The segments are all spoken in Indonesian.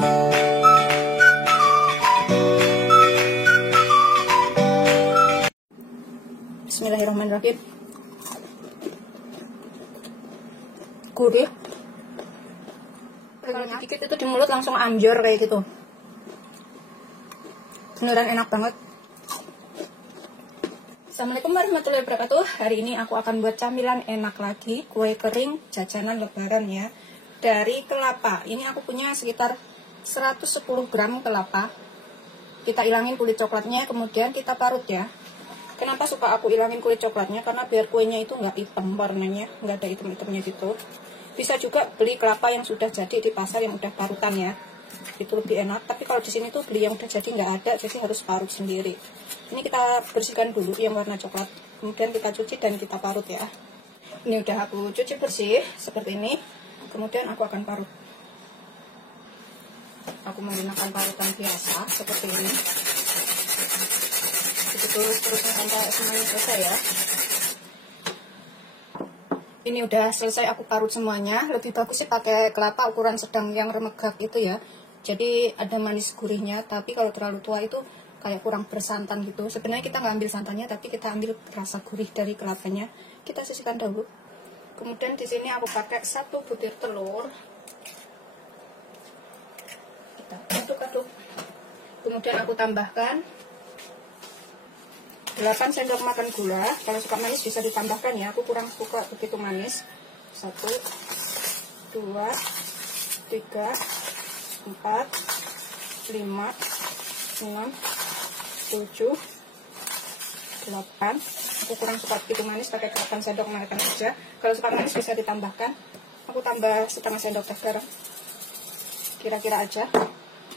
Bismillahirrahmanirrahim. Gurih. Kalau dikit itu di mulut langsung anjor kayak gitu. Beneran enak banget. Assalamualaikum warahmatullahi wabarakatuh. Hari ini aku akan buat camilan enak lagi, kue kering jajanan lebaran ya. Dari kelapa. Ini aku punya sekitar 110 gram kelapa. Kita ilangin kulit coklatnya, kemudian kita parut ya. Kenapa suka aku ilangin kulit coklatnya? Karena biar kuenya itu nggak hitam warnanya, nggak ada hitam-hitamnya gitu. Bisa juga beli kelapa yang sudah jadi di pasar yang udah parutan ya. Itu lebih enak. Tapi kalau di sini tuh beli yang udah jadi nggak ada, jadi harus parut sendiri. Ini kita bersihkan dulu yang warna coklat. Kemudian kita cuci dan kita parut ya. Ini udah aku cuci bersih seperti ini. Kemudian aku akan parut. Aku menggunakan parutan biasa seperti ini. Terus-terusnya sampai semuanya selesai ya. Ini udah selesai aku parut semuanya. Lebih bagus sih pakai kelapa ukuran sedang yang remegak itu ya. Jadi ada manis gurihnya. Tapi kalau terlalu tua itu kayak kurang bersantan gitu. Sebenarnya kita nggak ambil santannya, tapi kita ambil rasa gurih dari kelapanya. Kita sisihkan dahulu. Kemudian di sini aku pakai 1 butir telur. Kita aduk-aduk. Kemudian aku tambahkan 8 sendok makan gula. Kalau suka manis bisa ditambahkan ya. Aku kurang suka begitu manis. 1, 2, 3, 4, 5, 6, 7, 8. Aku kurang suka begitu manis, pakai 8 sendok makan aja. Kalau suka manis bisa ditambahkan. Aku tambah setengah sendok teh garam. Kira-kira aja.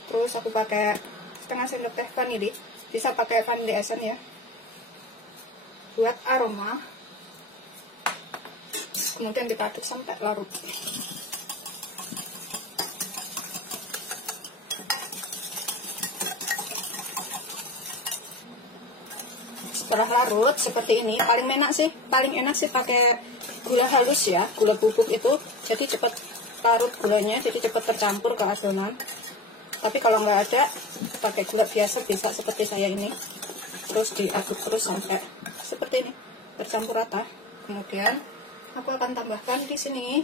Terus aku pakai setengah sendok teh vanili. Bisa pakai vanilla essence ya, buat aroma. Kemudian kita aduk sampai larut. Setelah larut seperti ini, paling enak sih pakai gula halus ya, gula bubuk itu. Jadi cepat larut gulanya, jadi cepat tercampur ke adonan. Tapi kalau nggak ada, pakai gula biasa bisa seperti saya ini. Terus diaduk terus sampai seperti ini tercampur rata. Kemudian aku akan tambahkan di sini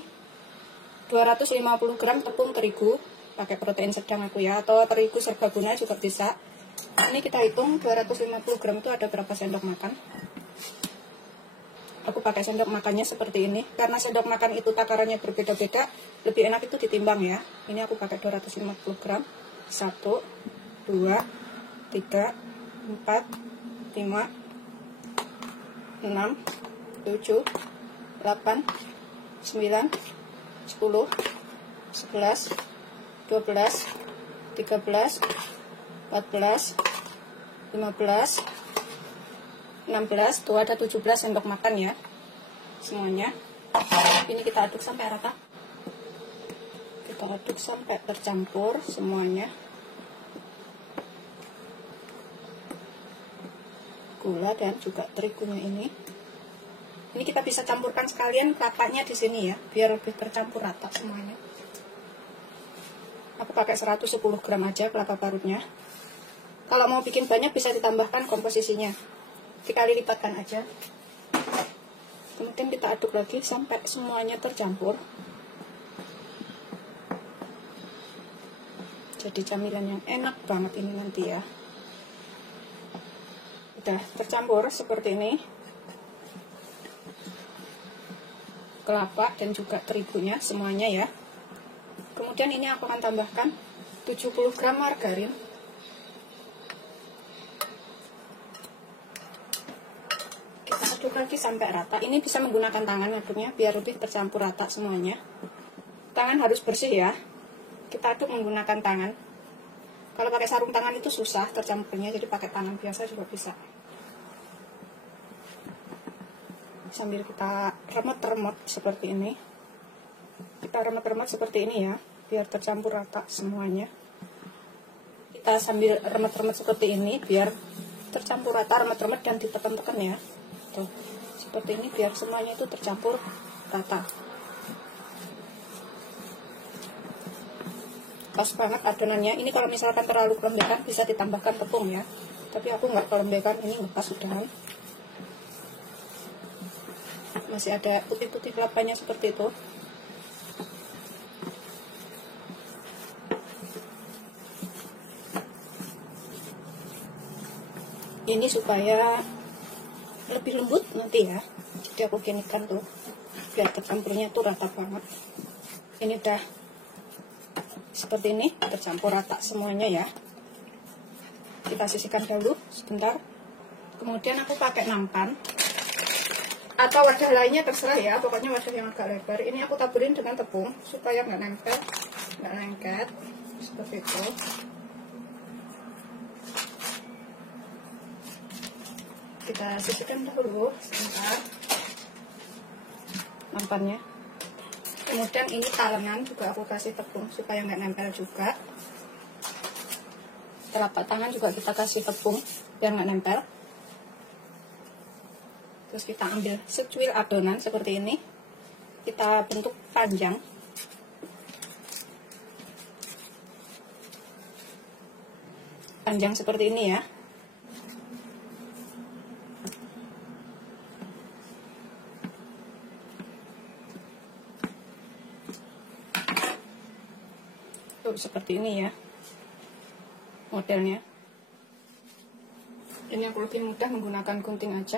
250 gram tepung terigu, pakai protein sedang aku ya, atau terigu serbaguna juga bisa. Ini kita hitung 250 gram itu ada berapa sendok makan. Aku pakai sendok makannya seperti ini, karena sendok makan itu takarannya berbeda-beda, lebih enak itu ditimbang ya. Ini aku pakai 250 gram. 1, 2, 3, 4, 5, 6, 7, 8, 9, 10, 11, 12, 13, 14, 15, 16, tuh ada 17 sendok makan ya semuanya. Ini kita aduk sampai rata. Kita aduk sampai tercampur semuanya. Gula dan juga terigunya ini. Ini kita bisa campurkan sekalian kelapanya di sini ya, biar lebih tercampur rata semuanya. Aku pakai 110 gram aja kelapa parutnya. Kalau mau bikin banyak bisa ditambahkan komposisinya. Dikali lipatkan aja. Kemudian kita aduk lagi sampai semuanya tercampur. Jadi camilan yang enak banget ini nanti ya. Udah tercampur seperti ini, kelapa dan juga terigunya semuanya ya. Kemudian ini aku akan tambahkan 70 gram margarin. Kita aduk lagi sampai rata. Ini bisa menggunakan tangan aduknya biar lebih tercampur rata semuanya. Tangan harus bersih ya. Kita aduk menggunakan tangan. Kalau pakai sarung tangan itu susah tercampurnya, jadi pakai tangan biasa juga bisa. Sambil kita remet-remet seperti ini. Kita remet-remet seperti ini ya, biar tercampur rata semuanya. Kita sambil remet-remet seperti ini, biar tercampur rata, remet-remet dan ditekan-tekan ya. Tuh, seperti ini biar semuanya itu tercampur rata. pas banget adonannya. Ini kalau misalkan terlalu kelembekan bisa ditambahkan tepung ya, tapi aku nggak kelembekan, ini pas sudah. Masih ada putih-putih kelapanya seperti itu. Ini supaya lebih lembut nanti ya, jadi aku ginikan tuh biar tercampurnya tuh rata banget. Ini udah seperti ini, tercampur rata semuanya ya. Kita sisihkan dulu sebentar. Kemudian aku pakai nampan atau wadah lainnya terserah ya, pokoknya wadah yang agak lebar. Ini aku taburin dengan tepung supaya nggak nempel, nggak lengket seperti itu. Kita sisihkan dulu sebentar nampannya. Kemudian ini talengan juga aku kasih tepung supaya nggak nempel juga. Telapak tangan juga kita kasih tepung biar nggak nempel. Terus kita ambil secuil adonan seperti ini, kita bentuk panjang. Panjang seperti ini ya. Tuh, seperti ini ya modelnya. Ini aku lebih mudah menggunakan gunting aja.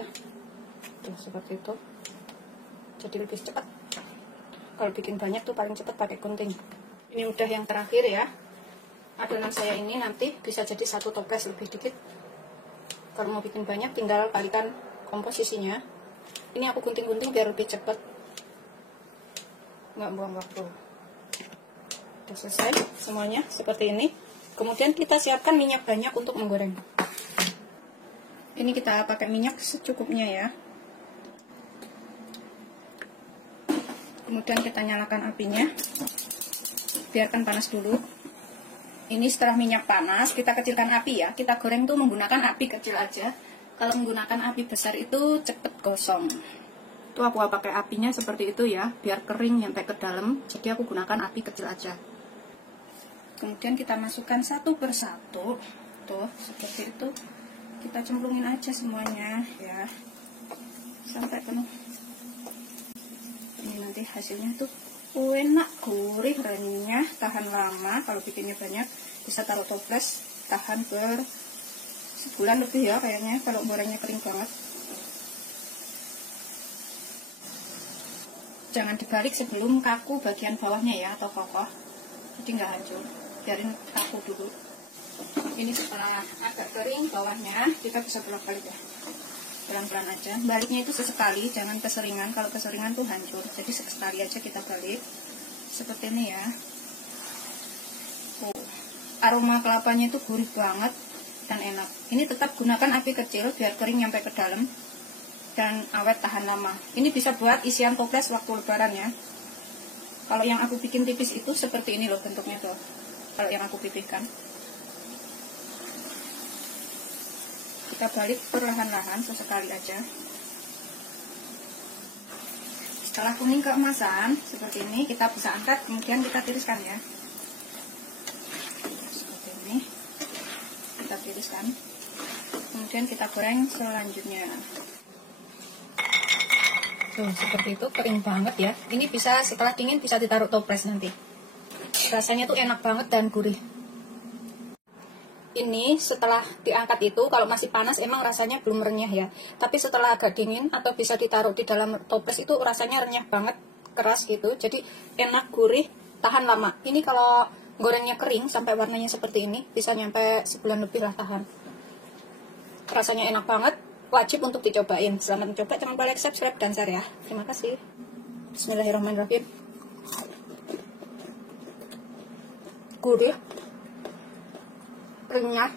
Tuh, seperti itu. Jadi lebih cepat. Kalau bikin banyak tuh paling cepat pakai gunting. Ini udah yang terakhir ya. Adonan saya ini nanti bisa jadi satu toples lebih dikit. Kalau mau bikin banyak tinggal kalikan komposisinya. Ini aku gunting-gunting biar lebih cepat, nggak buang waktu. Udah selesai semuanya seperti ini. Kemudian kita siapkan minyak banyak untuk menggoreng. Ini kita pakai minyak secukupnya ya. Kemudian kita nyalakan apinya, biarkan panas dulu. Ini setelah minyak panas, kita kecilkan api ya. Kita goreng tuh menggunakan api kecil aja. Kalau menggunakan api besar itu cepet gosong. Tuh aku pakai apinya seperti itu ya, biar kering sampai ke dalam. Jadi aku gunakan api kecil aja. Kemudian kita masukkan satu persatu, tuh seperti itu. Kita cemplungin aja semuanya ya, sampai penuh. Ini nanti hasilnya tuh enak, gurih, renyah, tahan lama. Kalau bikinnya banyak bisa taruh toples, tahan sebulan lebih ya kayaknya kalau gorengnya kering banget. Jangan dibalik sebelum kaku bagian bawahnya ya, atau kokoh, jadi nggak hancur. Biarin kaku dulu. Ini setelah agak kering bawahnya, kita bisa bolak-balik ya, pelan-pelan aja. Baliknya itu sesekali, jangan keseringan. Kalau keseringan tuh hancur. Jadi sekali aja kita balik seperti ini ya. Aroma kelapanya itu gurih banget dan enak. Ini tetap gunakan api kecil biar kering sampai ke dalam dan awet tahan lama. Ini bisa buat isian toples waktu lebaran ya. Kalau yang aku bikin tipis itu seperti ini loh bentuknya tuh. Kalau yang aku pipihkan, kita balik perlahan-lahan sesekali aja. Setelah kuning keemasan seperti ini, kita bisa angkat, kemudian kita tiriskan ya. Seperti ini kita tiriskan, kemudian kita goreng selanjutnya. Tuh seperti itu, kering banget ya. Ini bisa setelah dingin bisa ditaruh toples nanti. Rasanya tuh enak banget dan gurih. Ini setelah diangkat itu kalau masih panas emang rasanya belum renyah ya. Tapi setelah agak dingin atau bisa ditaruh di dalam toples itu rasanya renyah banget, keras gitu. Jadi enak, gurih, tahan lama. Ini kalau gorengnya kering sampai warnanya seperti ini bisa nyampe sebulan lebih lah tahan. Rasanya enak banget, wajib untuk dicobain. Selamat mencoba, jangan lupa like, subscribe, dan share ya. Terima kasih. Bismillahirrahmanirrahim. Gurih, renyah.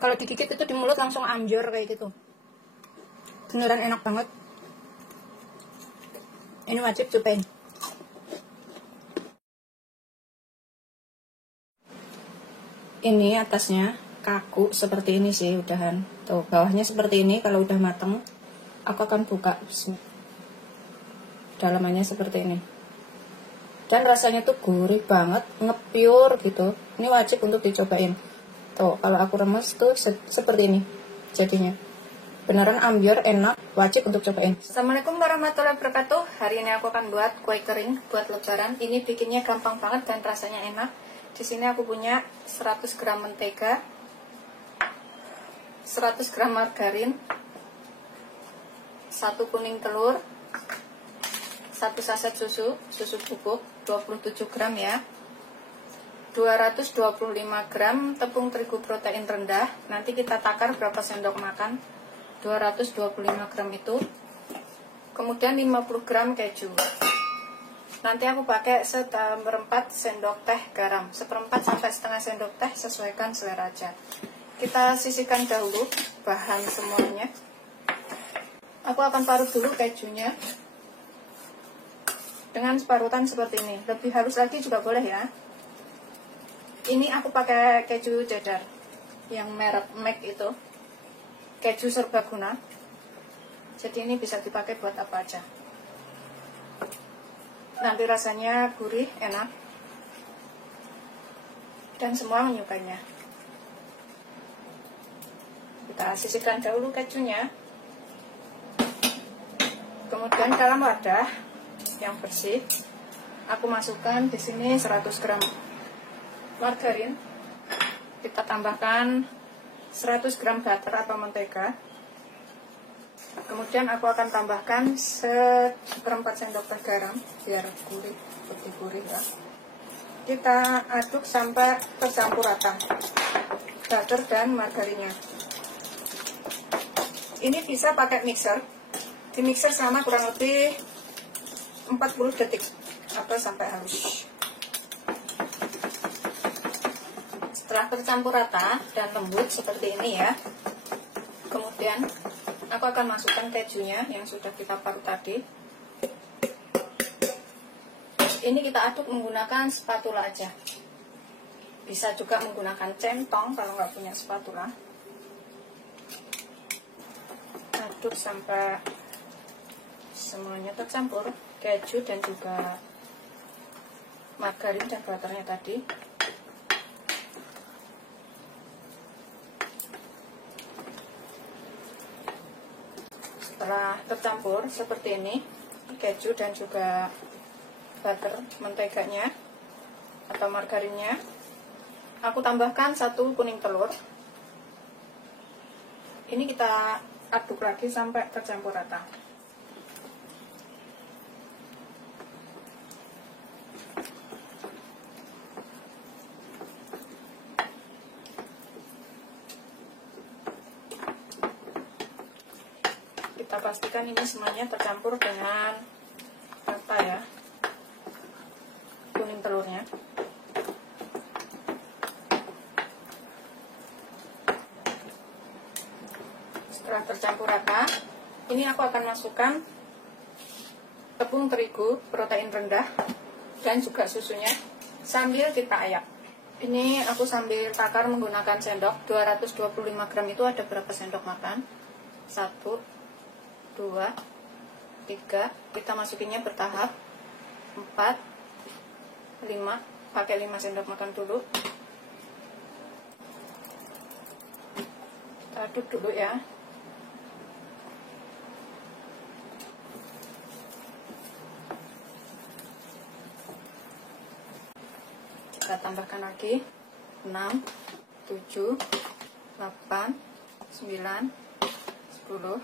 Kalau digigit itu di mulut langsung anjur kayak gitu. Beneran enak banget. Ini wajib cobain. Ini atasnya kaku seperti ini sih udahan. Tuh bawahnya seperti ini. Kalau udah mateng aku akan buka. Dalamannya seperti ini. dan rasanya tuh gurih banget, ngepiur gitu. Ini wajib untuk dicobain. Tuh kalau aku remes tuh seperti ini jadinya, beneran ambiar, enak, wajib untuk cobain. Assalamualaikum warahmatullahi wabarakatuh. Hari ini aku akan buat kue kering buat lebaran. Ini bikinnya gampang banget dan rasanya enak. Di sini aku punya 100 gram mentega, 100 gram margarin, 1 kuning telur, 1 saset susu bubuk 27 gram ya, 225 gram tepung terigu protein rendah. Nanti kita takar berapa sendok makan, 225 gram itu. Kemudian 50 gram keju. Nanti aku pakai seperempat sendok teh garam, seperempat sampai setengah sendok teh, sesuaikan selera aja. Kita sisihkan dahulu bahan semuanya. Aku akan parut dulu kejunya dengan separutan seperti ini. Lebih halus lagi juga boleh ya. Ini aku pakai keju cheddar yang merek McD itu, keju serbaguna. Jadi ini bisa dipakai buat apa aja. Nanti rasanya gurih, enak, dan semua menyukainya. Kita sisihkan dahulu kejunya. Kemudian dalam wadah yang bersih, aku masukkan di sini 100 gram margarin. Kita tambahkan 100 gram butter atau mentega. Kemudian aku akan tambahkan seperempat sendok teh garam biar gurih, lebih gurih ya. Kita aduk sampai tercampur rata butter dan margarinnya. Ini bisa pakai mixer. Di mixer selama kurang lebih 40 detik atau sampai halus. Setelah tercampur rata dan lembut seperti ini ya, kemudian aku akan masukkan kejunya yang sudah kita parut tadi. Ini kita aduk menggunakan spatula aja. Bisa juga menggunakan centong kalau nggak punya spatula. Aduk sampai semuanya tercampur, keju dan juga margarin dan butternya tadi. Setelah tercampur seperti ini, keju dan juga butter, menteganya atau margarinnya, aku tambahkan 1 kuning telur. Ini kita aduk lagi sampai tercampur rata. Kita pastikan ini semuanya tercampur dengan rata ya, kuning telurnya. Setelah tercampur rata, ini aku akan masukkan tepung terigu protein rendah dan juga susunya sambil kita ayak. Ini aku sambil takar menggunakan sendok. 225 gram itu ada berapa sendok makan? 1, 2, 3, kita masukinnya bertahap. 4, 5, pakai 5 sendok makan dulu. Kita aduk dulu ya. Kita tambahkan lagi 6, 7, 8, 9, 10.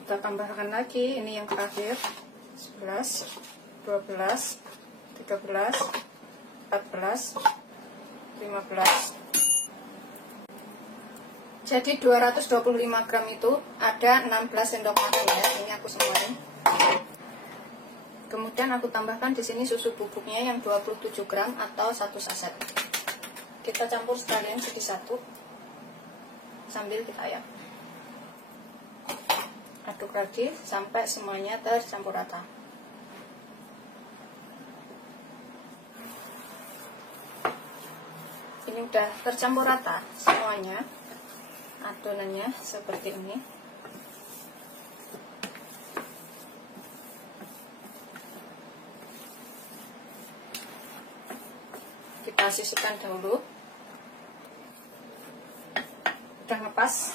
Kita tambahkan lagi, ini yang terakhir, 11, 12, 13, 14, 15. Jadi 225 gram itu ada 16 sendok makan ya. Ini aku semuanya. Kemudian aku tambahkan di sini susu bubuknya yang 27 gram atau 1 saset. Kita campur sekalian jadi satu sambil kita ayak. Aduk lagi sampai semuanya tercampur rata. Ini udah tercampur rata semuanya, adonannya seperti ini. Kita sisihkan dahulu. Udah ngepas.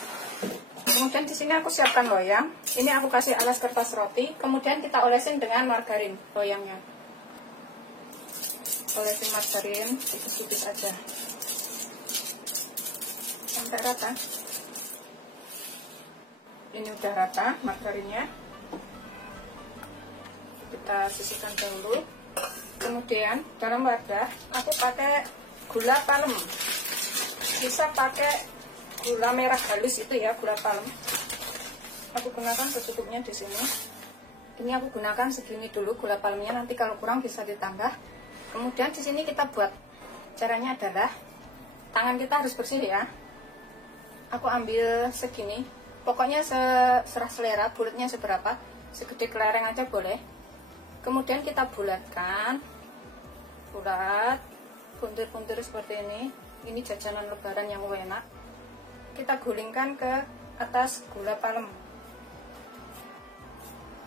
Kemudian di sini aku siapkan loyang. Ini aku kasih alas kertas roti. Kemudian kita olesin dengan margarin loyangnya. Olesin margarin tipis-tipis aja sampai rata. Ini udah rata margarinnya. Kita sisihkan dahulu. Kemudian dalam wadah aku pakai gula palem. Bisa pakai gula merah halus itu ya, gula palem. Aku gunakan secukupnya di sini. Ini aku gunakan segini dulu gula palemnya, nanti kalau kurang bisa ditambah. Kemudian di sini kita buat. Caranya adalah tangan kita harus bersih ya. Aku ambil segini. Pokoknya serah selera, bulatnya seberapa, segede kelereng aja boleh. Kemudian kita bulatkan, bulat, puntir-puntir seperti ini. Ini jajanan lebaran yang enak. Kita gulingkan ke atas gula palem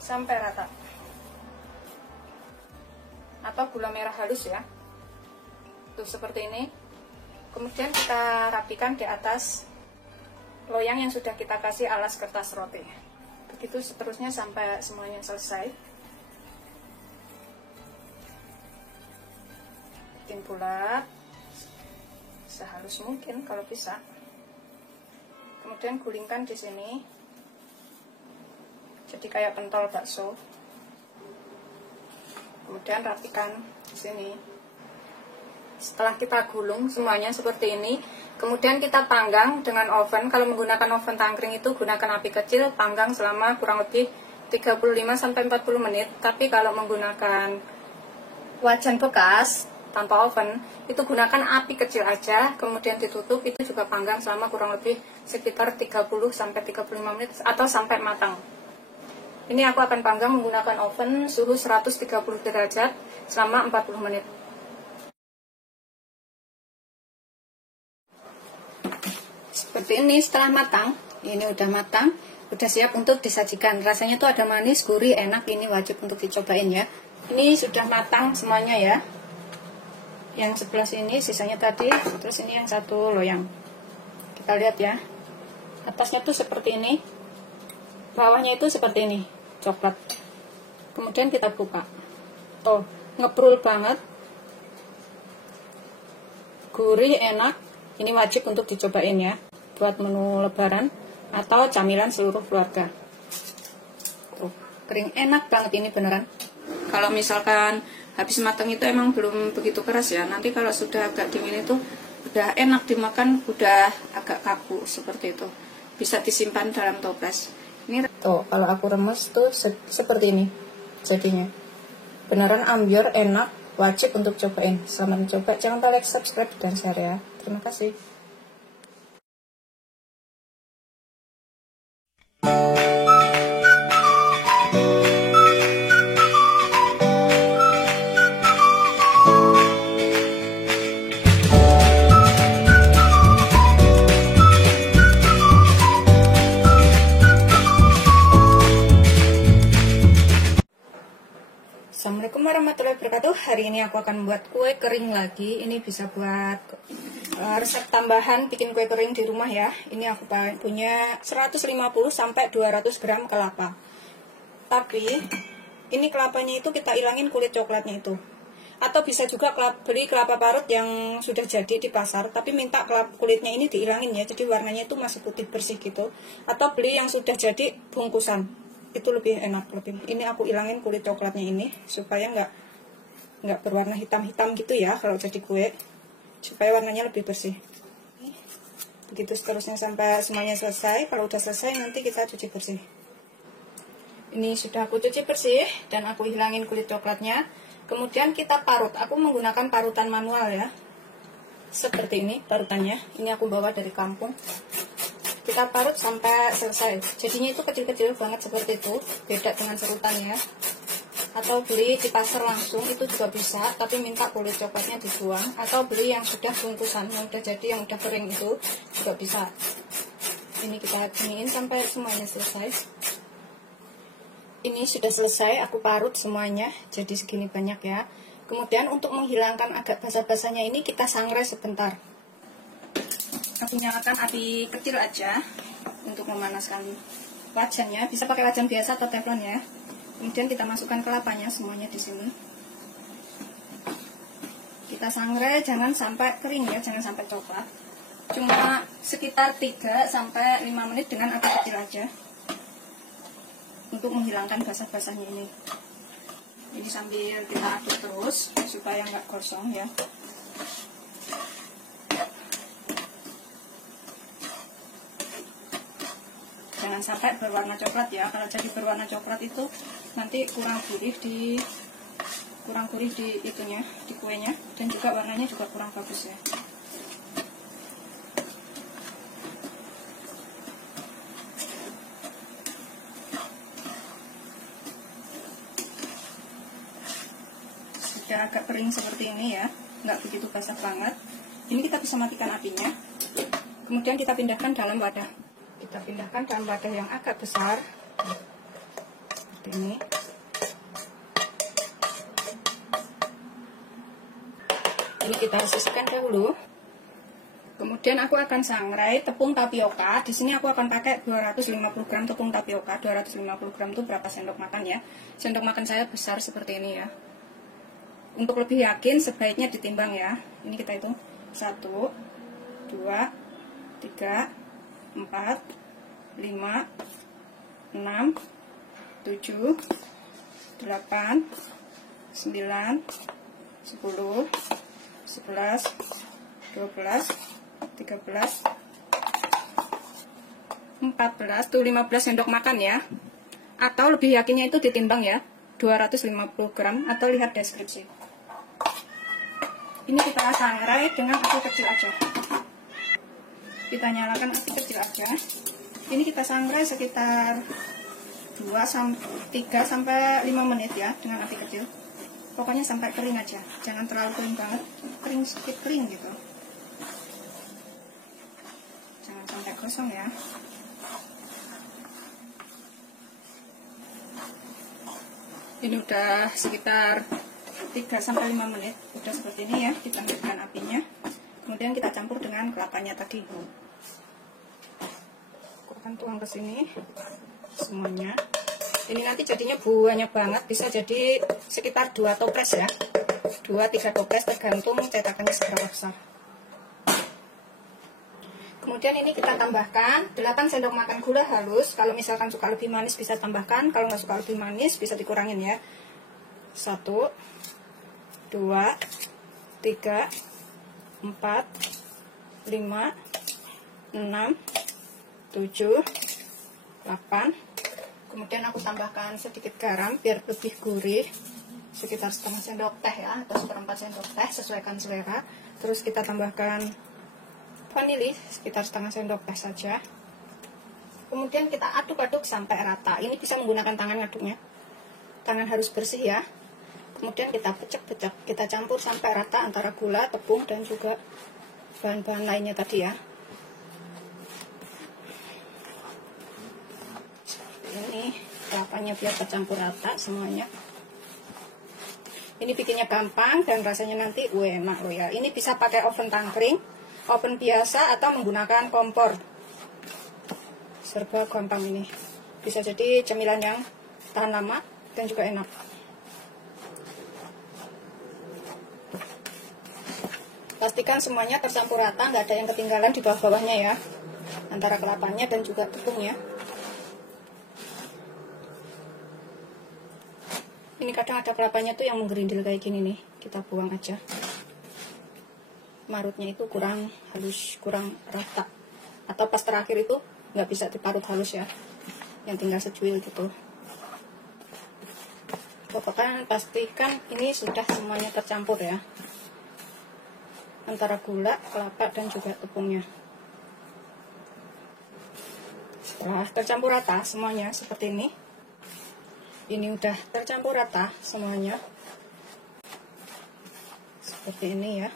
sampai rata, atau gula merah halus ya. Tuh seperti ini. Kemudian kita rapikan di atas loyang yang sudah kita kasih alas kertas roti. Begitu seterusnya sampai semuanya selesai. Bikin bulat sehalus mungkin kalau bisa. Kemudian gulingkan di sini. Jadi kayak pentol bakso. Kemudian rapikan di sini. Setelah kita gulung semuanya seperti ini, kemudian kita panggang dengan oven. Kalau menggunakan oven tangkring itu gunakan api kecil, panggang selama kurang lebih 35-40 menit. Tapi kalau menggunakan wajan bekas tanpa oven, itu gunakan api kecil aja, kemudian ditutup, itu juga panggang selama kurang lebih sekitar 30-35 menit atau sampai matang. Ini aku akan panggang menggunakan oven suhu 130 derajat selama 40 menit. Seperti ini setelah matang. Ini udah matang, udah siap untuk disajikan. Rasanya tuh ada manis, gurih, enak. Ini wajib untuk dicobain ya. Ini sudah matang semuanya ya. Yang sebelah sini sisanya tadi, terus ini yang satu loyang. Kita lihat ya. Atasnya tuh seperti ini, bawahnya itu seperti ini, coklat. Kemudian kita buka. Tuh, ngebrul banget. Gurih, enak. Ini wajib untuk dicobain ya, buat menu lebaran atau camilan seluruh keluarga. Tuh, kering enak banget ini beneran. Kalau misalkan habis matang itu emang belum begitu keras ya. Nanti kalau sudah agak dingin itu udah enak dimakan, udah agak kaku seperti itu. Bisa disimpan dalam toples. Ini tuh kalau aku remes tuh seperti ini jadinya. Beneran ambiar, enak, wajib untuk cobain. Selamat mencoba. Jangan lupa like, subscribe, dan share ya. Terima kasih. Assalamualaikum warahmatullahi wabarakatuh. Hari ini aku akan buat kue kering lagi. Ini bisa buat resep tambahan bikin kue kering di rumah ya. Ini aku punya 150 sampai 200 gram kelapa. Tapi ini kelapanya itu kita ilangin kulit coklatnya itu. Atau bisa juga beli kelapa parut yang sudah jadi di pasar, tapi minta kulitnya ini dihilangin ya. Jadi warnanya itu masih putih bersih gitu. Atau beli yang sudah jadi bungkusan. Itu lebih enak, ini aku ilangin kulit coklatnya ini supaya nggak berwarna hitam-hitam gitu ya kalau jadi kue, supaya warnanya lebih bersih. Begitu seterusnya sampai semuanya selesai. Kalau udah selesai nanti kita cuci bersih. Ini sudah aku cuci bersih dan aku hilangin kulit coklatnya. Kemudian kita parut. Aku menggunakan parutan manual ya, seperti ini parutannya. Ini aku bawa dari kampung. Kita parut sampai selesai. Jadinya itu kecil-kecil banget seperti itu. Beda dengan serutannya. atau beli di pasar langsung itu juga bisa, tapi minta kulit coklatnya dibuang, atau beli yang sudah bungkusan, yang udah jadi, yang udah kering itu juga bisa. Ini kita giniin sampai semuanya selesai. Ini sudah selesai, aku parut semuanya jadi segini banyak ya. Kemudian untuk menghilangkan agak basah-basahnya ini kita sangrai sebentar. Aku nyalakan api kecil aja untuk memanaskan wajannya, bisa pakai wajan biasa atau teflon ya. Kemudian kita masukkan kelapanya semuanya di sini. Kita sangrai, jangan sampai kering ya, jangan sampai coklat. Cuma sekitar 3-5 menit dengan api kecil aja untuk menghilangkan basah-basahnya ini. Ini sambil kita aduk terus supaya nggak gosong ya. Jangan sampai berwarna coklat ya. Kalau jadi berwarna coklat itu nanti kurang gurih di itunya, di kuenya, dan juga warnanya juga kurang bagus ya. Sudah agak kering seperti ini ya, nggak begitu basah banget. Ini kita bisa matikan apinya. Kemudian kita pindahkan dalam wadah. Kita pindahkan dalam wadah yang agak besar seperti ini. Ini kita sisihkan dahulu. Kemudian aku akan sangrai tepung tapioka. Di sini aku akan pakai 250 gram tepung tapioka. 250 gram itu berapa sendok makan ya? Sendok makan saya besar seperti ini ya. Untuk lebih yakin sebaiknya ditimbang ya. Ini kita hitung 1, 2, 3, 4, 5, 6, 7, 8, 9, 10, 11, 12, 13, 14, tuh 15 sendok makan ya. Atau lebih yakinnya itu ditimbang ya, 250 gram atau lihat deskripsi. Ini kita sangrai dengan api kecil aja. Kita nyalakan api kecil aja. Ini kita sangrai sekitar 3-5 menit ya dengan api kecil. Pokoknya sampai kering aja, jangan terlalu kering banget, kering sedikit kering gitu. Jangan sampai gosong ya. Ini udah sekitar 3-5 menit, udah seperti ini ya. Kita hidupkan apinya. Kemudian kita campur dengan kelapanya tadi. Aku akan tuang ke sini semuanya. Ini nanti jadinya banyak banget, bisa jadi sekitar 2 toples ya. 2-3 toples tergantung cetakannya seberapa besar. Kemudian ini kita tambahkan 8 sendok makan gula halus. Kalau misalkan suka lebih manis bisa tambahkan, kalau nggak suka lebih manis bisa dikurangin ya. 1, 2, 3, 4, 5, 6, 7, 8. Kemudian aku tambahkan sedikit garam biar lebih gurih, sekitar setengah sendok teh ya, atau 1/4 sendok teh, sesuaikan selera. Terus kita tambahkan vanili sekitar setengah sendok teh saja. Kemudian kita aduk-aduk sampai rata. Ini bisa menggunakan tangan ngaduknya. Tangan harus bersih ya. Kemudian kita pecek-pecek, kita campur sampai rata antara gula, tepung, dan juga bahan-bahan lainnya tadi ya. Seperti ini, kelapanya biar tercampur rata semuanya. Ini bikinnya gampang dan rasanya nanti enak loh ya. Ini bisa pakai oven tangkring, oven biasa, atau menggunakan kompor. Serba gampang ini. Bisa jadi cemilan yang tahan lama dan juga enak. Pastikan semuanya tercampur rata, nggak ada yang ketinggalan di bawah-bawahnya ya, antara kelapanya dan juga tepungnya. Ini kadang ada kelapanya tuh yang menggerindil kayak gini nih, kita buang aja. Marutnya itu kurang halus, kurang rata. Atau pas terakhir itu nggak bisa diparut halus ya, yang tinggal secuil gitu. Pokoknya pastikan ini sudah semuanya tercampur ya, antara gula, kelapa, dan juga tepungnya. Setelah tercampur rata semuanya seperti ini, ini udah tercampur rata semuanya seperti ini ya.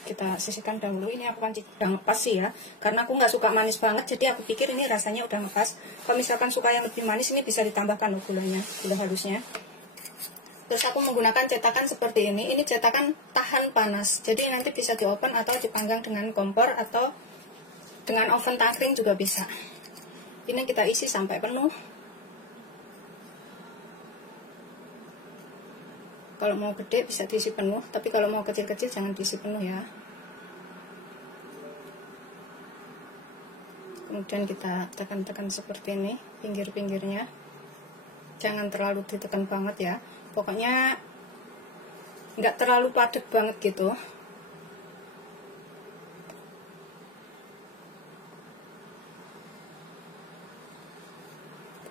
Kita sisihkan dahulu. Ini aku kan udah ngepas sih ya, karena aku nggak suka manis banget, jadi aku pikir ini rasanya udah ngepas. Kalau misalkan suka yang lebih manis, ini bisa ditambahkan gulanya, gula halusnya. Terus aku menggunakan cetakan seperti ini. Ini cetakan tahan panas, jadi nanti bisa di oven atau dipanggang dengan kompor atau dengan oven tangkring juga bisa. Ini kita isi sampai penuh. Kalau mau gede bisa diisi penuh, tapi kalau mau kecil-kecil jangan diisi penuh ya. Kemudian kita tekan-tekan seperti ini pinggir-pinggirnya. Jangan terlalu ditekan banget ya. Pokoknya nggak terlalu padat banget gitu.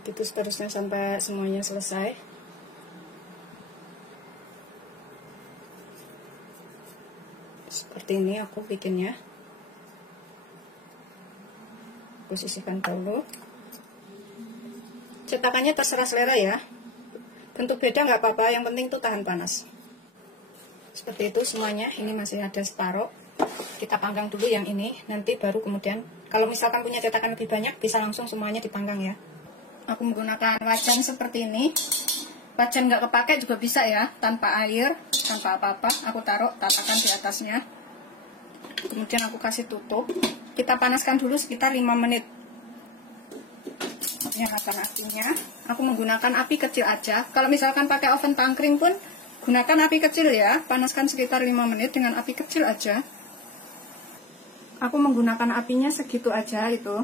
Begitu seterusnya sampai semuanya selesai. Seperti ini aku bikinnya. Aku sisihkan dulu. Cetakannya terserah selera ya. Bentuk beda nggak apa-apa, yang penting tuh tahan panas. Seperti itu semuanya. Ini masih ada separuh. Kita panggang dulu yang ini. Nanti baru kemudian, kalau misalkan punya cetakan lebih banyak, bisa langsung semuanya dipanggang ya. Aku menggunakan wajan seperti ini. Wajan nggak kepake juga bisa ya, tanpa air, tanpa apa-apa. Aku taruh tatakan di atasnya. Kemudian aku kasih tutup. Kita panaskan dulu sekitar 5 menit. Nyalakan apinya. Aku menggunakan api kecil aja. Kalau misalkan pakai oven tangkring pun gunakan api kecil ya. Panaskan sekitar 5 menit dengan api kecil aja. Aku menggunakan apinya segitu aja itu.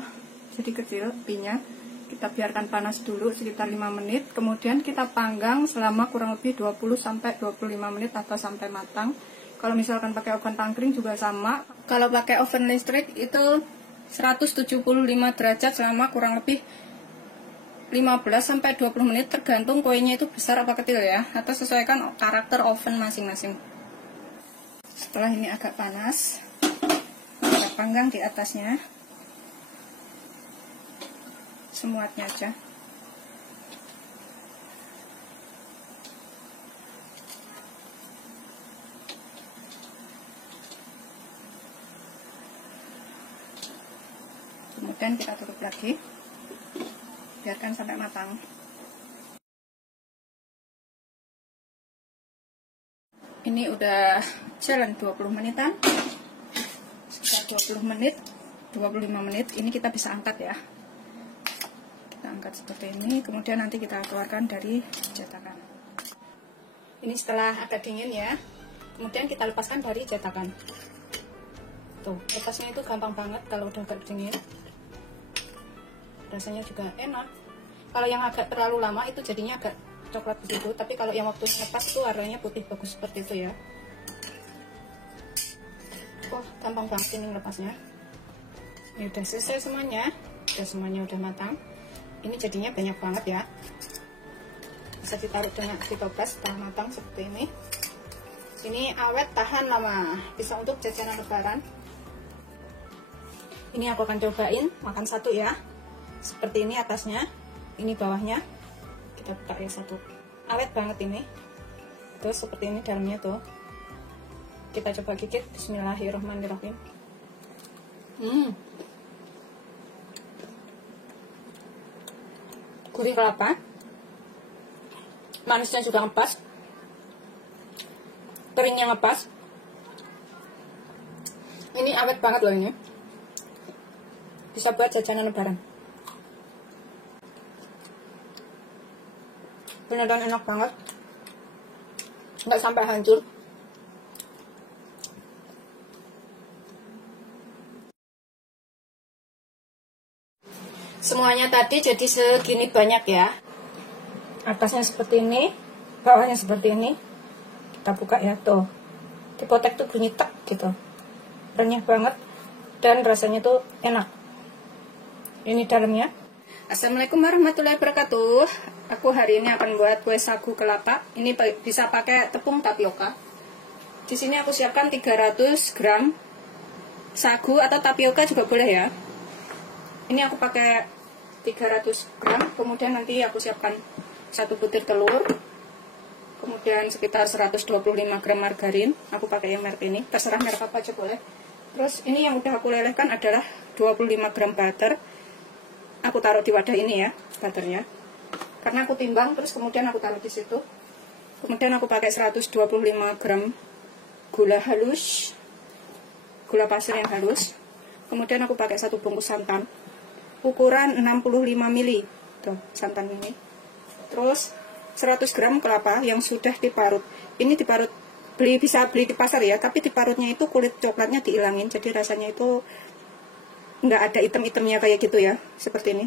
Jadi kecil apinya. Kita biarkan panas dulu sekitar 5 menit. Kemudian kita panggang selama kurang lebih 20-25 menit atau sampai matang. Kalau misalkan pakai oven tangkring juga sama. Kalau pakai oven listrik itu 175 derajat selama kurang lebih 15-20 menit, tergantung kuenya itu besar apa kecil ya, atau sesuaikan karakter oven masing-masing. Setelah ini agak panas, kita panggang di atasnya semuanya aja. Kemudian kita tutup lagi, biarkan sampai matang. Ini udah jalan 20 menitan. Sekitar 20 menit, 25 menit, ini kita bisa angkat ya. Kita angkat seperti ini, kemudian nanti kita keluarkan dari cetakan. Ini setelah agak dingin ya. Kemudian kita lepaskan dari cetakan. Tuh, lepasnya itu gampang banget kalau udah agak dingin. Rasanya juga enak. Kalau yang agak terlalu lama itu jadinya agak coklat begitu, tapi kalau yang waktu lepas tuh warnanya putih bagus seperti itu ya. Oh, gampang banget ini lepasnya. Ini udah selesai semuanya. Semuanya udah matang. Ini jadinya banyak banget ya. Bisa ditaruh dengan ditoples setelah matang seperti ini. Ini awet tahan lama. Bisa untuk jajanan lebaran. Ini aku akan cobain makan satu ya. Seperti ini atasnya, ini bawahnya. Kita buka ya satu. Awet banget ini. Terus seperti ini dalamnya tuh. Kita coba gigit. Bismillahirrahmanirrahim. Gurih kelapa. Manisnya juga ngepas. Keringnya ngepas. Ini awet banget loh ini. Bisa buat jajanan lebaran. Beneran enak banget. Nggak sampai hancur. Semuanya tadi jadi segini banyak ya. Atasnya seperti ini, bawahnya seperti ini. Kita buka ya, tuh. Dipotek tuh bunyi tek gitu. Renyah banget dan rasanya tuh enak. Ini dalamnya. Assalamualaikum warahmatullahi wabarakatuh. Aku hari ini akan buat kue sagu kelapa. Ini bisa pakai tepung tapioka. Di sini aku siapkan 300 gram sagu atau tapioka juga boleh ya. Ini aku pakai 300 gram. Kemudian nanti aku siapkan 1 butir telur, kemudian sekitar 125 gram margarin, aku pakai yang merek ini, terserah merek apa aja boleh. Terus ini yang udah aku lelehkan adalah 25 gram butter, aku taruh di wadah ini ya, butternya, karena aku timbang, terus kemudian aku taruh di situ. Kemudian aku pakai 125 gram gula halus, gula pasir yang halus. Kemudian aku pakai 1 bungkus santan, ukuran 65 ml, tuh santan ini. Terus 100 gram kelapa yang sudah diparut. Ini diparut, bisa beli di pasar ya, tapi diparutnya itu kulit coklatnya dihilangin, jadi rasanya itu nggak ada item-itemnya kayak gitu ya, seperti ini.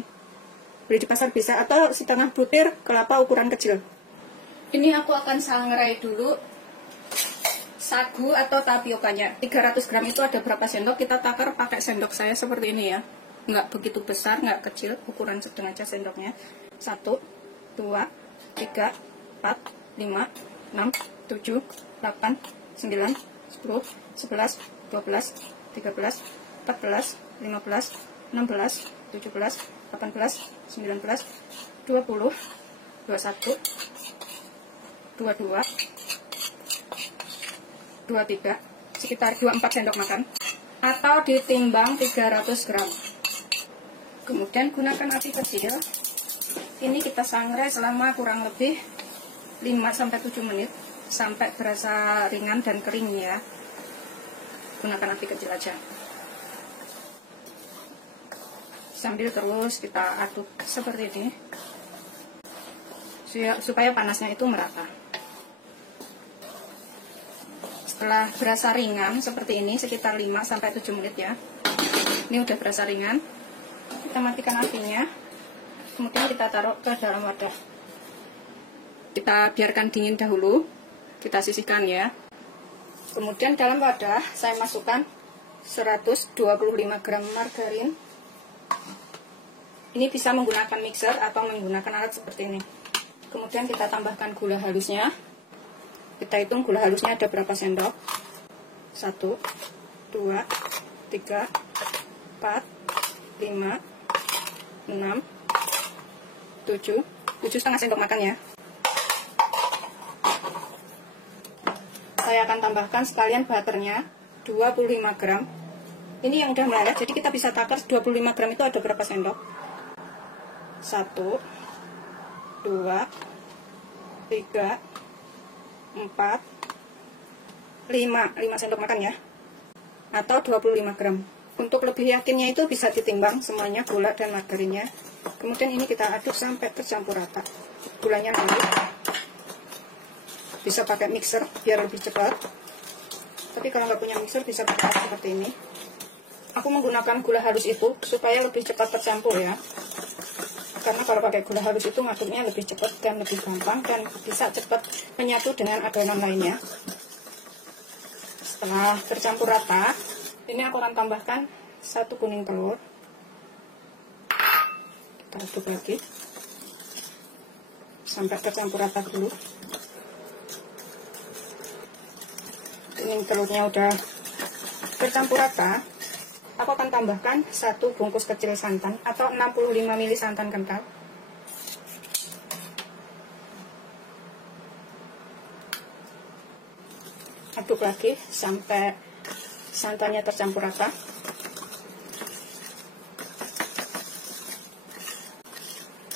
Beli di pasar bisa, atau setengah butir kelapa ukuran kecil. Ini aku akan sangrai dulu sagu atau tapiokanya. 300 gram itu ada berapa sendok, kita takar pakai sendok saya seperti ini ya. Nggak begitu besar, nggak kecil, ukuran sedang aja sendoknya. 1, 2, 3, 4, 5, 6, 7, 8, 9, 10, 11, 12, 13, 14, 15, 16, 17, 18, 19, 20, 21, 22, 23, sekitar 24 sendok makan, atau ditimbang 300 gram. Kemudian gunakan api kecil. Ini kita sangrai selama kurang lebih 5-7 menit sampai berasa ringan dan kering ya. Gunakan api kecil aja. Sambil terus kita aduk seperti ini supaya panasnya itu merata. Setelah berasa ringan seperti ini sekitar 5-7 menit ya. Ini udah berasa ringan. Kita matikan apinya. Kemudian kita taruh ke dalam wadah. Kita biarkan dingin dahulu. Kita sisihkan ya. Kemudian dalam wadah saya masukkan 125 gram margarin. Ini bisa menggunakan mixer atau menggunakan alat seperti ini. Kemudian kita tambahkan gula halusnya. Kita hitung gula halusnya ada berapa sendok. 1, 2, 3, 4, 5, 6, 7 setengah sendok makan ya. Saya akan tambahkan sekalian butternya 25 gram. Ini yang udah meleleh, jadi kita bisa takar 25 gram itu ada berapa sendok. 1, 2, 3, 4, 5 sendok makan ya, atau 25 gram. Untuk lebih yakinnya itu bisa ditimbang semuanya, gula dan margarinnya. Kemudian ini kita aduk sampai tercampur rata. Gulanya naik. Bisa pakai mixer biar lebih cepat. Tapi kalau nggak punya mixer bisa pakai seperti ini. Aku menggunakan gula halus itu supaya lebih cepat tercampur ya. Karena kalau pakai gula halus itu ngaduknya lebih cepat dan lebih gampang dan bisa cepat menyatu dengan adonan lainnya. Setelah tercampur rata, ini aku akan tambahkan 1 kuning telur. Kita aduk lagi sampai tercampur rata dulu. Kuning telurnya udah tercampur rata. Aku akan tambahkan 1 bungkus kecil santan atau 65 ml santan kental. Aduk lagi sampai santannya tercampur rata.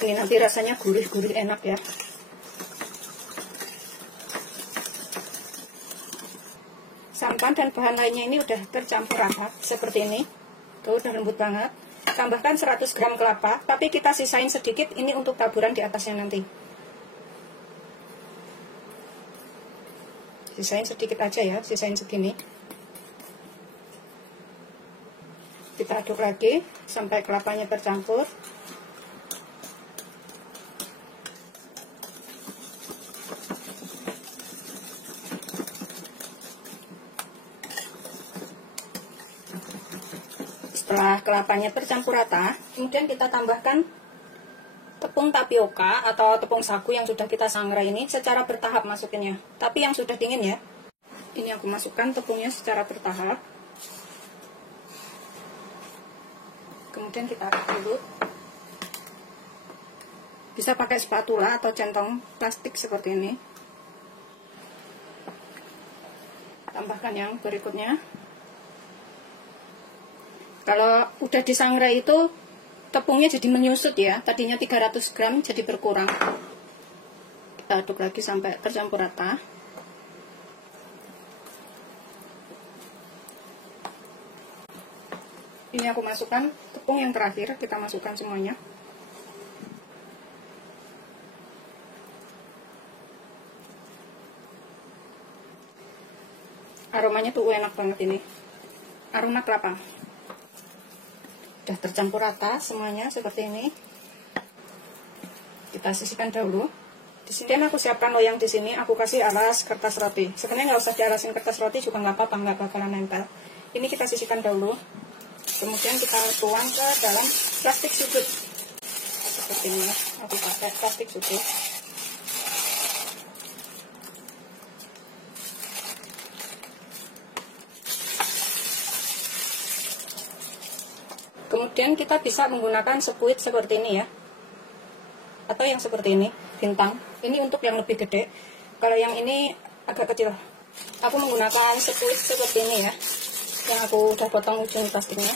Ini nanti rasanya gurih-gurih enak ya. Santan dan bahan lainnya ini udah tercampur rata seperti ini. Tuh udah lembut banget. Tambahkan 100 gram kelapa, tapi kita sisain sedikit ini untuk taburan di atasnya nanti. Sisain sedikit aja ya, sisain segini. Kita aduk lagi sampai kelapanya tercampur. Setelah kelapanya tercampur rata, kemudian kita tambahkan tepung tapioka atau tepung sagu yang sudah kita sangrai ini secara bertahap masukinnya. Tapi yang sudah dingin ya. Ini aku masukkan tepungnya secara bertahap. Kemudian kita aduk dulu. Bisa pakai spatula atau centong plastik seperti ini. Tambahkan yang berikutnya. Kalau udah disangrai itu tepungnya jadi menyusut ya. Tadinya 300 gram jadi berkurang. Kita aduk lagi sampai tercampur rata. Ini aku masukkan tepung yang terakhir, kita masukkan semuanya. Aromanya tuh enak banget ini. Aroma kelapa. Udah tercampur rata semuanya seperti ini. Kita sisihkan dahulu. Di sini aku siapkan loyang di sini. Aku kasih alas kertas roti. Sebenarnya nggak usah dialasin kertas roti juga nggak apa-apa, nggak bakalan nempel. Ini kita sisihkan dahulu. Kemudian kita tuang ke dalam plastik sudut. Seperti ini. Aku pakai plastik sudut. Kemudian kita bisa menggunakan sepuit seperti ini ya, atau yang seperti ini, bintang. Ini untuk yang lebih gede. Kalau yang ini agak kecil, aku menggunakan sepuit seperti ini ya, yang aku udah potong ujung plastiknya.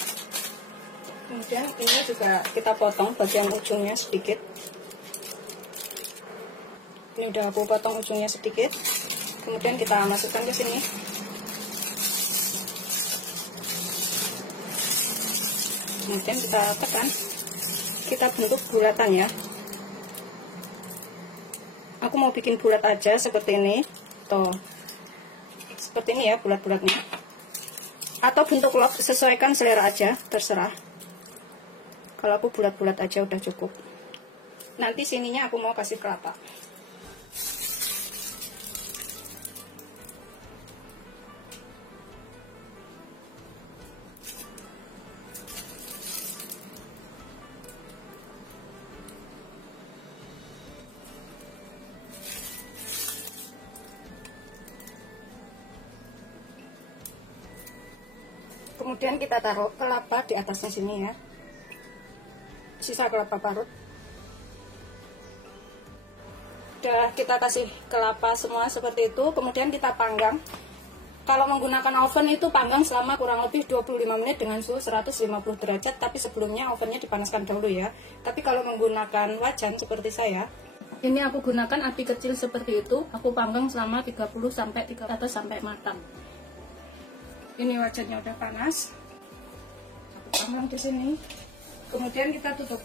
Kemudian ini juga kita potong bagian ujungnya sedikit. Ini udah aku potong ujungnya sedikit. Kemudian kita masukkan ke sini. Kemudian kita tekan, kita bentuk bulatan ya. Aku mau bikin bulat aja seperti ini, tuh, seperti ini ya bulat-bulatnya. Atau bentuk log sesuaikan selera aja, terserah. Kalau aku bulat-bulat aja udah cukup. Nanti sininya aku mau kasih kelapa. Kemudian kita taruh kelapa di atasnya sini ya, sisa kelapa parut. Udah kita kasih kelapa semua seperti itu. Kemudian kita panggang. Kalau menggunakan oven itu panggang selama kurang lebih 25 menit dengan suhu 150 derajat. Tapi sebelumnya ovennya dipanaskan dahulu ya. Tapi kalau menggunakan wajan seperti saya, ini aku gunakan api kecil seperti itu. Aku panggang selama 30-30 atau sampai matang. Ini wajannya udah panas. Aku panggang di sini. Kemudian kita tutup.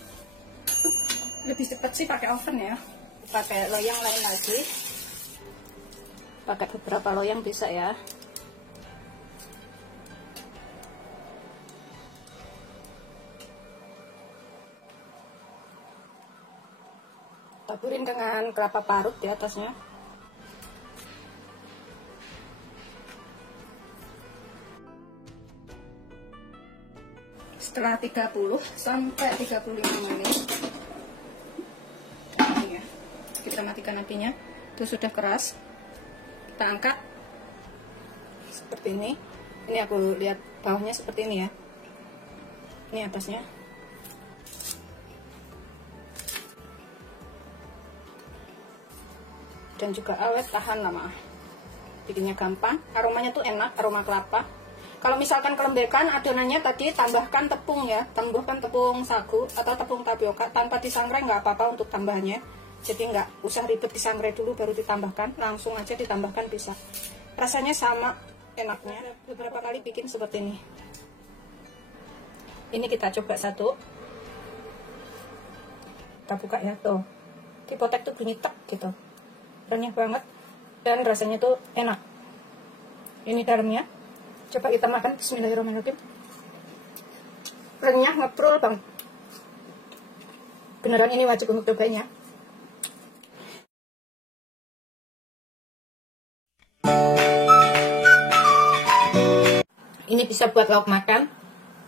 Lebih cepat sih pakai oven ya. Pakai loyang lain lagi. Pakai beberapa loyang bisa ya. Taburin dengan kelapa parut di atasnya. Setelah 30 sampai 35 menit, ini ya, kita matikan apinya. Itu sudah keras. Kita angkat seperti ini. Ini aku lihat bawahnya seperti ini ya. Ini atasnya. Dan juga awet, tahan lama. Bikinnya gampang. Aromanya tuh enak, aroma kelapa. Kalau misalkan kelembekan adonannya tadi, tambahkan tepung ya, tambahkan tepung sagu atau tepung tapioka. Tanpa disangrai nggak apa-apa untuk tambahannya. Jadi nggak usah ribet disangrai dulu baru ditambahkan, langsung aja ditambahkan bisa. Rasanya sama enaknya. Beberapa kali bikin seperti ini. Ini kita coba satu. Kita buka ya tuh. Dipotek tuh bunyi tek gitu. Renyah banget dan rasanya tuh enak. Ini dalamnya. Coba kita makan. Bismillahirrahmanirrahim. Renyah, ngeprul bang. Beneran ini wajib untuk cobain ya. Ini bisa buat lauk makan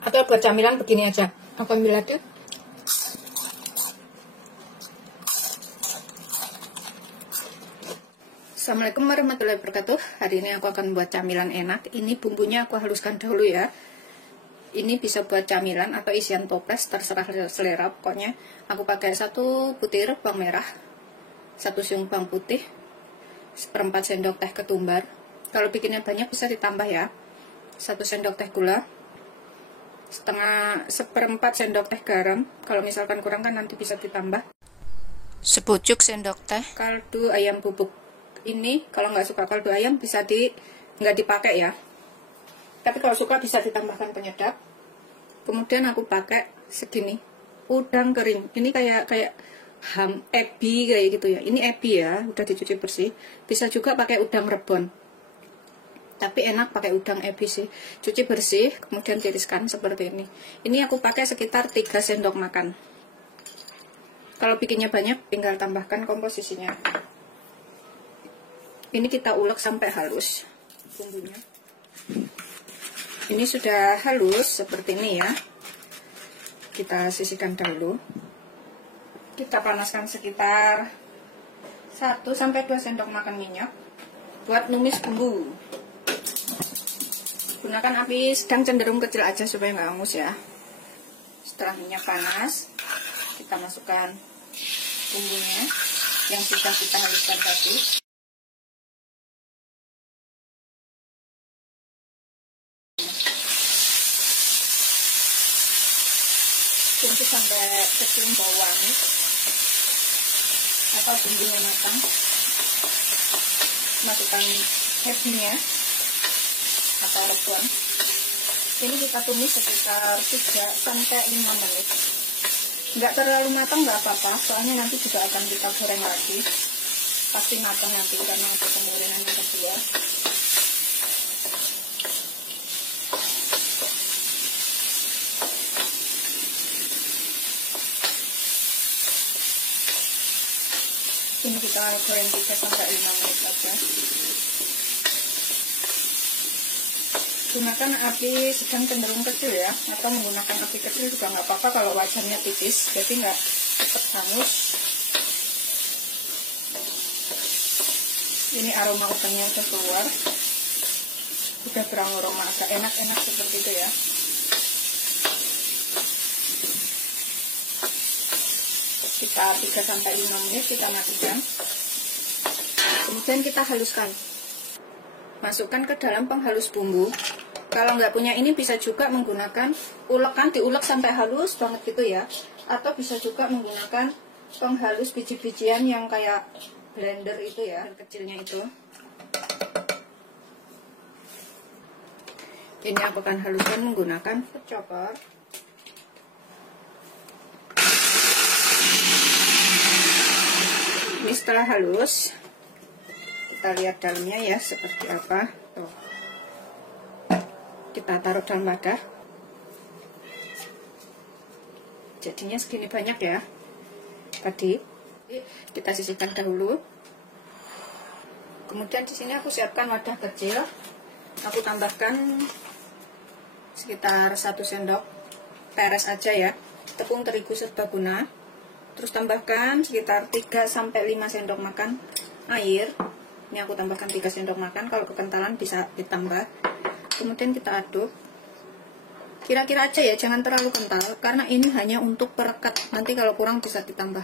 atau buat camilan begini aja. Aku ambil lagi. Assalamualaikum warahmatullahi wabarakatuh. Hari ini aku akan buat camilan enak. Ini bumbunya aku haluskan dahulu ya. Ini bisa buat camilan atau isian toples, terserah selera. Pokoknya aku pakai 1 butir bawang merah, 1 siung bawang putih, 1/4 sendok teh ketumbar. Kalau bikinnya banyak bisa ditambah ya. 1 sendok teh gula, 1/4 sendok teh garam. Kalau misalkan kurang kan nanti bisa ditambah. Sepucuk sendok teh kaldu ayam bubuk. Ini kalau nggak suka kaldu ayam bisa nggak dipakai ya. Tapi kalau suka bisa ditambahkan penyedap. Kemudian aku pakai segini udang kering. Ini kayak ebi kayak gitu ya. Ini ebi ya, udah dicuci bersih. Bisa juga pakai udang rebon. Tapi enak pakai udang ebi sih. Cuci bersih, kemudian tiriskan seperti ini. Ini aku pakai sekitar 3 sendok makan. Kalau bikinnya banyak, tinggal tambahkan komposisinya. Ini kita ulek sampai halus bumbunya. Ini sudah halus seperti ini ya. Kita sisihkan dahulu. Kita panaskan sekitar 1-2 sendok makan minyak buat numis bumbu. Gunakan api sedang cenderung kecil aja supaya nggak hangus ya. Setelah minyak panas, kita masukkan bumbunya yang sudah kita haluskan tadi. Tunggu sampai kecium bau wangi atau bumbunya matang. Masukkan ebinya atau rebon. Ini kita tumis sekitar 3-5 menit. Nggak terlalu matang nggak apa-apa, soalnya nanti juga akan kita goreng lagi. Pasti matang nanti karena untuk penggorengan yang kedua. Ini kita goreng 3-5 menit saja. Gunakan api sedang cenderung kecil ya, atau menggunakan api kecil juga nggak apa-apa kalau wajannya tipis, jadi nggak cepat hangus. Ini aroma udangnya udah keluar, udah beraroma agak enak-enak seperti itu ya. Kita 3-5 menit kita matikan. Kemudian kita haluskan. Masukkan ke dalam penghalus bumbu. Kalau nggak punya ini bisa juga menggunakan ulekan, diulek sampai halus banget gitu ya. Atau bisa juga menggunakan penghalus biji-bijian yang kayak blender itu ya, kecilnya itu. Ini aku akan haluskan menggunakan food chopper. Ini setelah halus, kita lihat dalamnya ya seperti apa. Tuh. Kita taruh dalam wadah. Jadinya segini banyak ya. Tadi kita sisihkan dahulu. Kemudian di sini aku siapkan wadah kecil. Aku tambahkan sekitar 1 sendok peres aja ya, tepung terigu serbaguna. Terus tambahkan sekitar 3-5 sendok makan air. Ini aku tambahkan 3 sendok makan, kalau kekentalan bisa ditambah. Kemudian kita aduk. Kira-kira aja ya, jangan terlalu kental, karena ini hanya untuk perekat. Nanti kalau kurang bisa ditambah.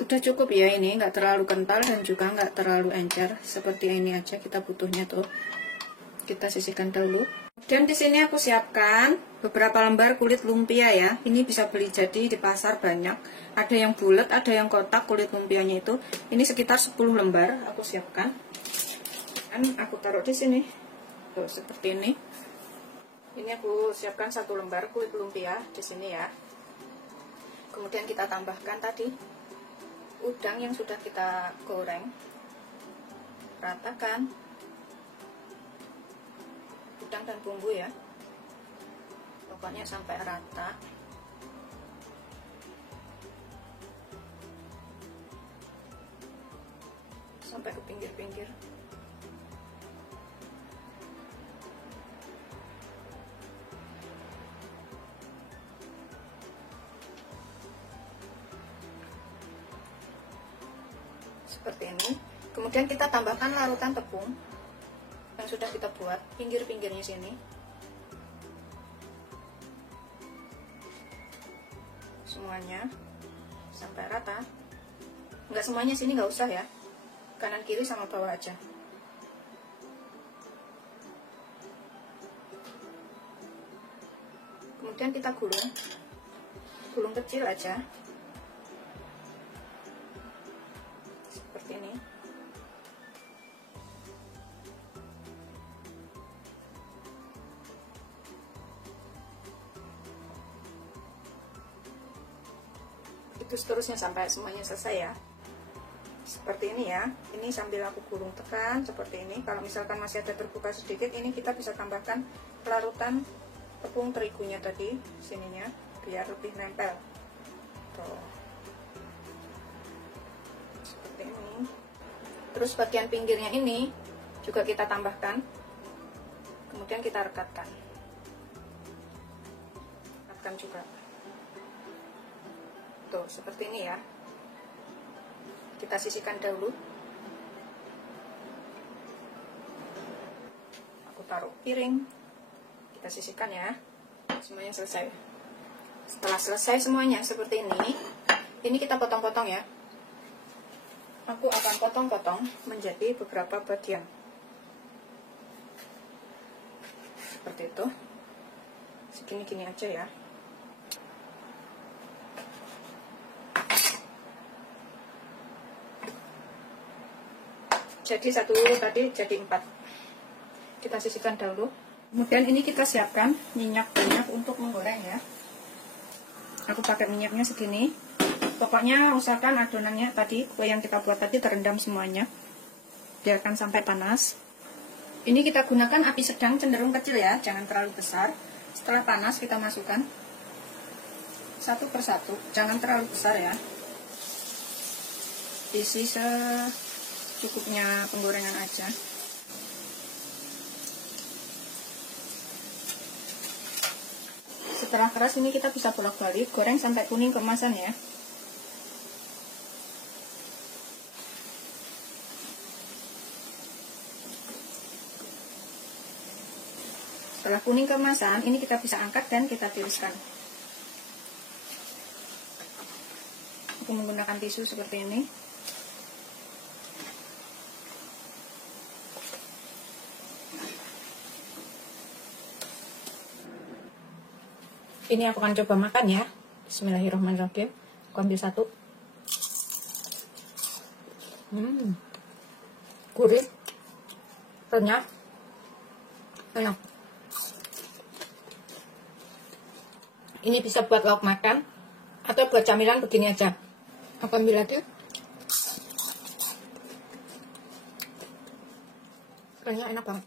Udah cukup ya ini, nggak terlalu kental dan juga nggak terlalu encer. Seperti ini aja kita butuhnya tuh. Kita sisihkan dahulu. Dan di sini aku siapkan beberapa lembar kulit lumpia ya. Ini bisa beli jadi di pasar banyak. Ada yang bulat, ada yang kotak kulit lumpianya itu. Ini sekitar 10 lembar aku siapkan. Dan aku taruh di sini. Tuh seperti ini. Ini aku siapkan 1 lembar kulit lumpia di sini ya. Kemudian kita tambahkan tadi udang yang sudah kita goreng. Ratakan udang dan bumbu ya, pokoknya sampai rata. Sampai ke pinggir-pinggir. Seperti ini. Kemudian kita tambahkan larutan tepung yang sudah kita buat pinggir-pinggirnya sini. Semuanya sampai rata. Enggak semuanya sini, nggak usah ya. Kanan kiri sama bawah aja. Kemudian kita gulung kecil aja. Seperti ini. Itu seterusnya sampai semuanya selesai ya. Seperti ini ya. Ini sambil aku gulung tekan seperti ini. Kalau misalkan masih ada terbuka sedikit, ini kita bisa tambahkan larutan tepung terigunya tadi sininya biar lebih nempel. Tuh. Seperti ini. Terus bagian pinggirnya ini juga kita tambahkan. Kemudian kita rekatkan. Rekatkan juga. Tuh, seperti ini ya. Kita sisihkan dahulu. Aku taruh piring. Kita sisihkan ya. Semuanya selesai. Setelah selesai semuanya seperti ini kita potong-potong ya. Aku akan potong-potong menjadi beberapa bagian. Seperti itu. Segini-gini aja ya. Jadi satu tadi jadi 4. Kita sisihkan dahulu. Kemudian ini kita siapkan minyak untuk menggoreng ya. Aku pakai minyaknya segini. Pokoknya usahakan adonannya tadi, kue yang kita buat tadi terendam semuanya. Biarkan sampai panas. Ini kita gunakan api sedang cenderung kecil ya, jangan terlalu besar. Setelah panas kita masukkan satu persatu, jangan terlalu besar ya. Isi secukupnya penggorengan aja. Setelah keras ini kita bisa bolak-balik, goreng sampai kuning keemasan ya. Setelah kuning keemasan, ini kita bisa angkat dan kita tiriskan. Aku menggunakan tisu seperti ini. Ini aku akan coba makan ya. Bismillahirrahmanirrahim. Aku ambil satu. Gurih, renyah, enak. Ini bisa buat lauk makan atau buat camilan begini aja. Aku ambil lagi. Renyah, enak banget.